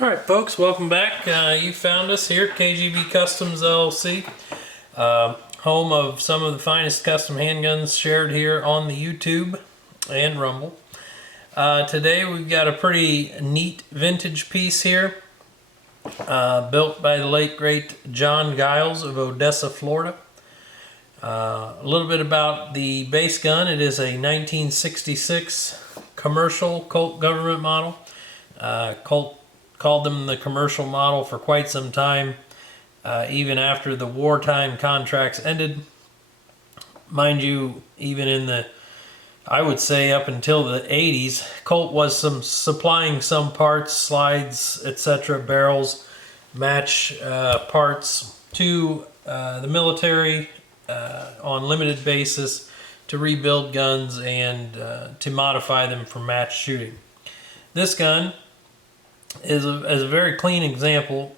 Alright folks, welcome back. You found us here at KGB Customs LLC, home of some of the finest custom handguns shared here on the YouTube and Rumble. Today we've got a pretty neat vintage piece here, built by the late great John Giles of Odessa, Florida. A little bit about the base gun. It is a 1966 commercial Colt Government Model. Colt called them the commercial model for quite some time, even after the wartime contracts ended. Mind you, even in the, I would say up until the 80s, Colt was supplying some parts, slides, etc., barrels, match parts to the military on limited basis to rebuild guns and to modify them for match shooting. This gun is a very clean example.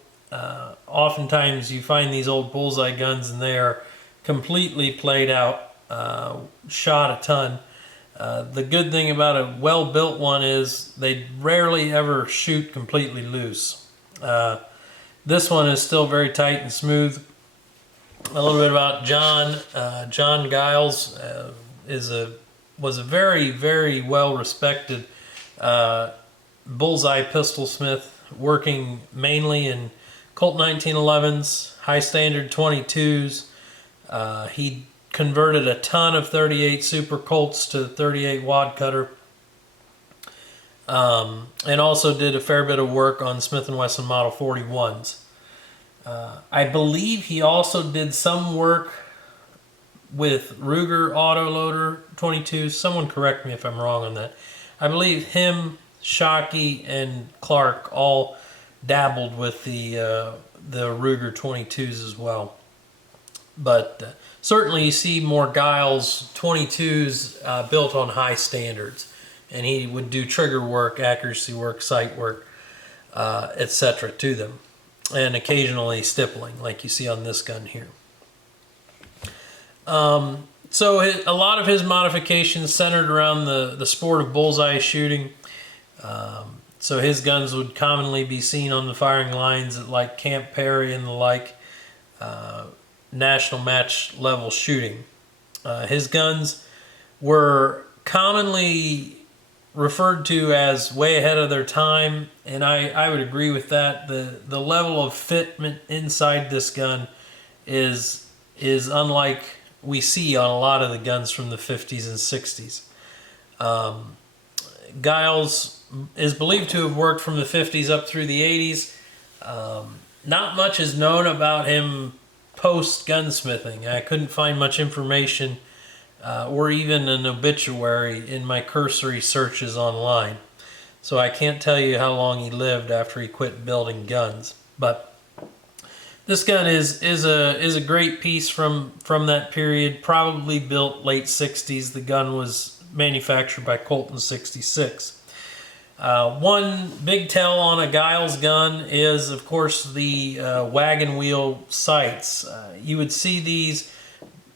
Oftentimes you find these old bullseye guns and they are completely played out, shot a ton. The good thing about a well-built one is they rarely ever shoot completely loose. This one is still very tight and smooth. A little bit about John. John Giles was a very, very well-respected bullseye pistol smith, working mainly in Colt 1911s, high standard 22s. He converted a ton of 38 Super Colts to 38 wad cutter, and also did a fair bit of work on Smith & Wesson Model 41s. I believe he also did some work with Ruger autoloader 22s. Someone correct me if I'm wrong on that. I believe him, Shockey, and Clark all dabbled with the Ruger 22s as well. But certainly you see more Giles 22s built on high standards. And he would do trigger work, accuracy work, sight work, etc. to them. And occasionally stippling, like you see on this gun here. So a lot of his modifications centered around the sport of bullseye shooting. So his guns would commonly be seen on the firing lines at like Camp Perry and the like, national match level shooting. His guns were commonly referred to as way ahead of their time, and I would agree with that. The level of fitment inside this gun is unlike we see on a lot of the guns from the 50s and 60s. Giles is believed to have worked from the 50s up through the 80s. Not much is known about him post gunsmithing. I couldn't find much information or even an obituary in my cursory searches online. So I can't tell you how long he lived after he quit building guns. But this gun is a great piece from that period, probably built late 60s. The gun was manufactured by Colt in 66. One big tell on a Giles gun is, of course, the wagon wheel sights. You would see these.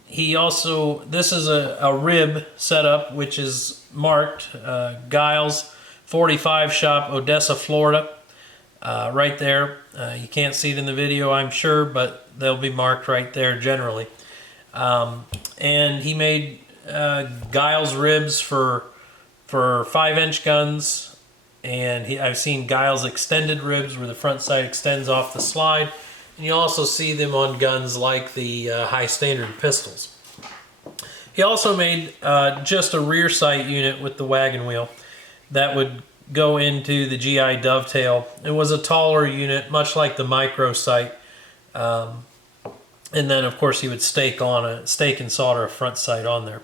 This is a rib setup, which is marked Giles 45 Shop, Odessa, Florida. Right there. You can't see it in the video, I'm sure, but they'll be marked right there generally. And he made Giles ribs for 5-inch guns. And I've seen Giles extended ribs where the front sight extends off the slide. And you also see them on guns like the high standard pistols. He also made just a rear sight unit with the wagon wheel that would go into the GI dovetail. It was a taller unit, much like the micro sight. And then of course he would stake and solder a front sight on there.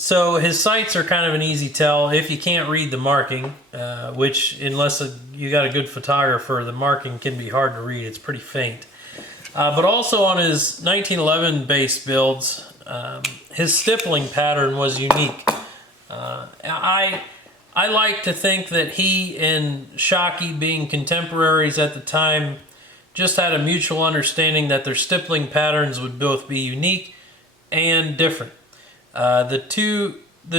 So his sights are kind of an easy tell if you can't read the marking, which unless you got a good photographer, the marking can be hard to read. It's pretty faint. But also on his 1911 base builds, his stippling pattern was unique. I like to think that he and Shockey, being contemporaries at the time, just had a mutual understanding that their stippling patterns would both be unique and different. The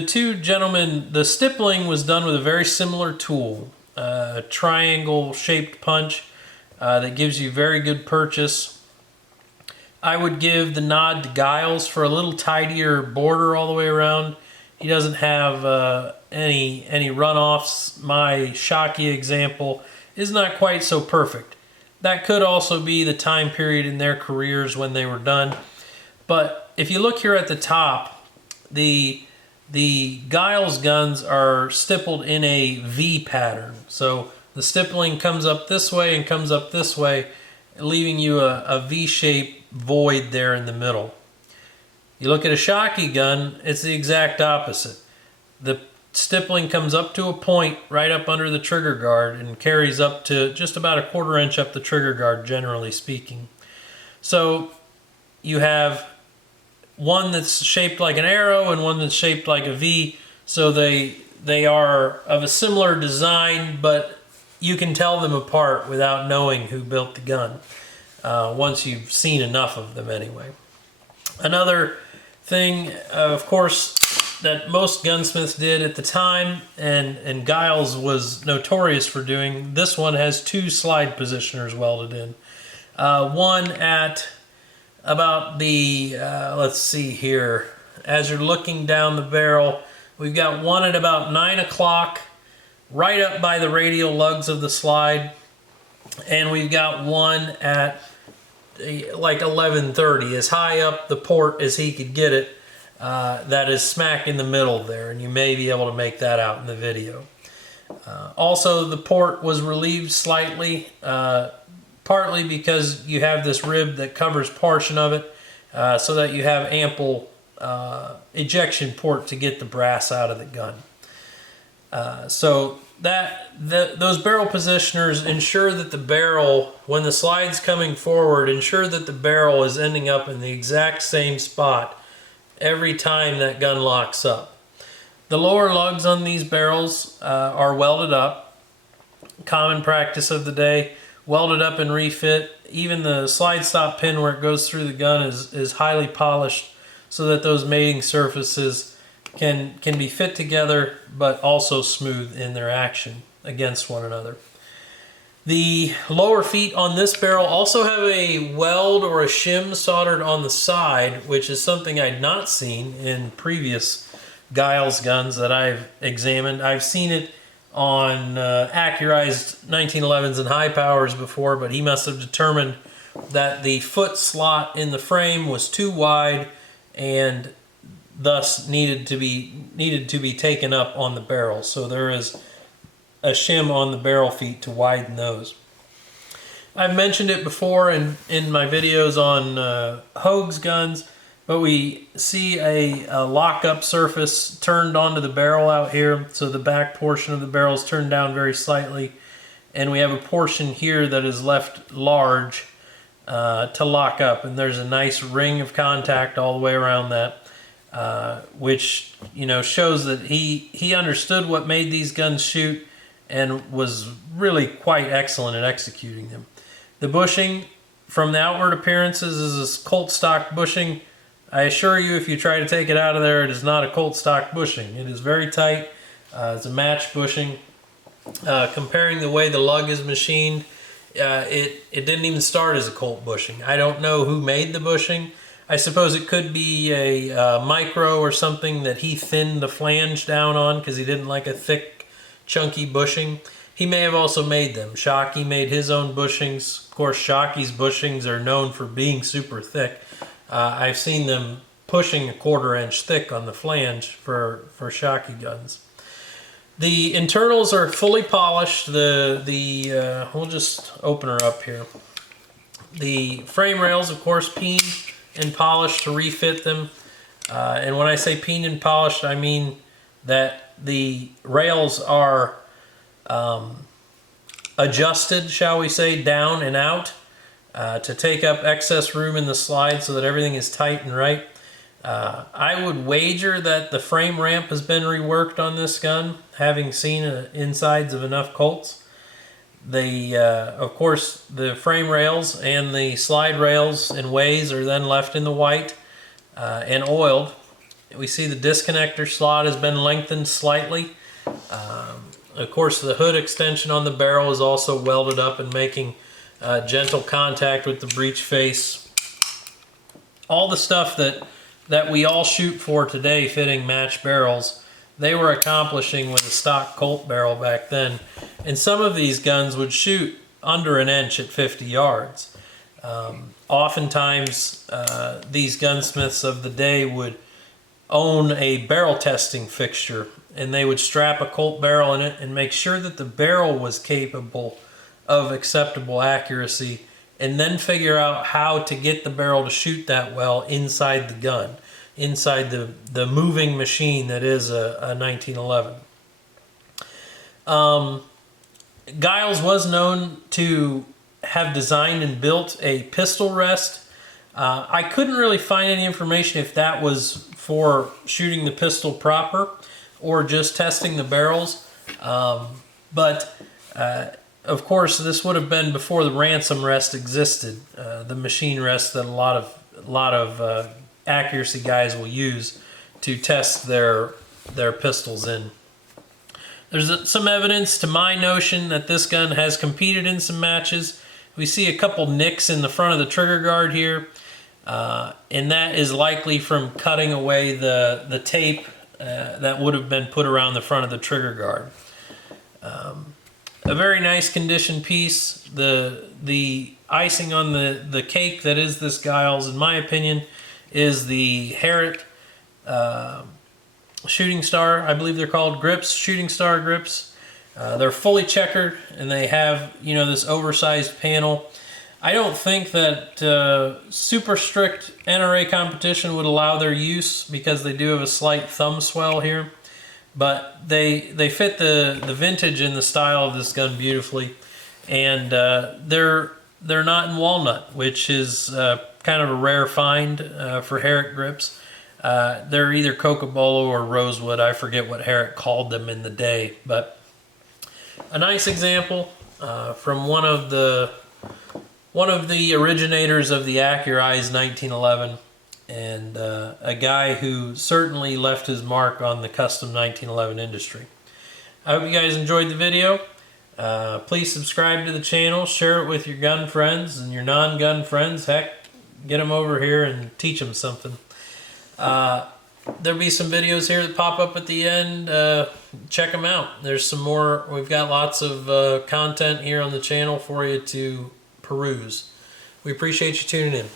two gentlemen, the stippling was done with a very similar tool. triangle shaped punch that gives you very good purchase. I would give the nod to Giles for a little tidier border all the way around. He doesn't have any runoffs. My Shockey example is not quite so perfect. That could also be the time period in their careers when they were done. But if you look here at the top, the Giles guns are stippled in a V pattern. So the stippling comes up this way and comes up this way, leaving you a V-shaped void there in the middle. You look at a Shockey gun, it's the exact opposite. The stippling comes up to a point right up under the trigger guard and carries up to just about a 1/4 inch up the trigger guard, generally speaking. So you have one that's shaped like an arrow and one that's shaped like a V. So they are of a similar design, but you can tell them apart without knowing who built the gun, once you've seen enough of them anyway. Another thing, of course, that most gunsmiths did at the time, and Giles was notorious for doing, this one has 2 slide positioners welded in. One at about the, let's see here, as you're looking down the barrel, we've got one at about 9 o'clock, right up by the radial lugs of the slide, and we've got one at like 11:30, as high up the port as he could get it. That is smack in the middle there, and you may be able to make that out in the video. Also, the port was relieved slightly, partly because you have this rib that covers portion of it, so that you have ample ejection port to get the brass out of the gun. So those barrel positioners ensure that the barrel, when the slide's coming forward, ensure that the barrel is ending up in the exact same spot every time that gun locks up. The lower lugs on these barrels are welded up. Common practice of the day, welded up and refit. Even the slide stop pin where it goes through the gun is highly polished so that those mating surfaces can be fit together but also smooth in their action against one another. The lower feet on this barrel also have a weld or a shim soldered on the side, which is something I'd not seen in previous Giles guns that I've examined. I've seen it on accurized 1911s and high powers before, but he must have determined that the foot slot in the frame was too wide and thus needed to be taken up on the barrel. So there is a shim on the barrel feet to widen those. I've mentioned it before in my videos on Hogue's guns, but we see a lock-up surface turned onto the barrel out here, so the back portion of the barrel is turned down very slightly, and we have a portion here that is left large to lock up, and there's a nice ring of contact all the way around that, which shows that he understood what made these guns shoot and was really quite excellent at executing them. The bushing, from the outward appearances, is this Colt stock bushing. I assure you, if you try to take it out of there, it is not a Colt stock bushing. It is very tight. It's a match bushing. Comparing the way the lug is machined, it didn't even start as a Colt bushing. I don't know who made the bushing. I suppose it could be a micro or something that he thinned the flange down on because he didn't like a thick, chunky bushing. He may have also made them. Shockey made his own bushings. Of course, Shockey's bushings are known for being super thick. I've seen them pushing a 1/4 inch thick on the flange for Shockey guns. The internals are fully polished. We'll just open her up here. The frame rails, of course, peened and polished to refit them. And when I say peened and polished, I mean that the rails are adjusted, shall we say, down and out to take up excess room in the slide so that everything is tight and right. I would wager that the frame ramp has been reworked on this gun, having seen insides of enough Colts. Of course, the frame rails and the slide rails and ways are then left in the white and oiled. We see the disconnector slot has been lengthened slightly. Of course, the hood extension on the barrel is also welded up and making gentle contact with the breech face. All the stuff that we all shoot for today, fitting matched barrels, they were accomplishing with a stock Colt barrel back then. And some of these guns would shoot under an inch at 50 yards. Oftentimes, these gunsmiths of the day would own a barrel testing fixture, and they would strap a Colt barrel in it and make sure that the barrel was capable of acceptable accuracy, and then figure out how to get the barrel to shoot that well inside the gun, inside the moving machine that is a 1911. Giles was known to have designed and built a pistol rest. I couldn't really find any information if that was for shooting the pistol proper or just testing the barrels. But of course, this would have been before the ransom rest existed, the machine rest that a lot of accuracy guys will use to test their pistols in. There's some evidence to my notion that this gun has competed in some matches. We see a couple nicks in the front of the trigger guard here, and that is likely from cutting away the tape that would have been put around the front of the trigger guard. A very nice condition piece. The icing on the cake that is this Giles, in my opinion, is the Herrick Shooting Star. I believe they're called grips, Shooting Star grips. They're fully checkered, and they have, you know, this oversized panel. I don't think that super strict NRA competition would allow their use because they do have a slight thumb swell here. But they fit the vintage and the style of this gun beautifully, and they're not in walnut, which is kind of a rare find for Herrick grips. They're either Cocobolo or rosewood. I forget what Herrick called them in the day, but a nice example from one of the originators of the Accurized 1911. And a guy who certainly left his mark on the custom 1911 industry. I hope you guys enjoyed the video. Please subscribe to the channel, share it with your gun friends and your non-gun friends. Heck, get them over here and teach them something. There'll be some videos here that pop up at the end. Check them out. There's some more. We've got lots of content here on the channel for you to peruse. We appreciate you tuning in.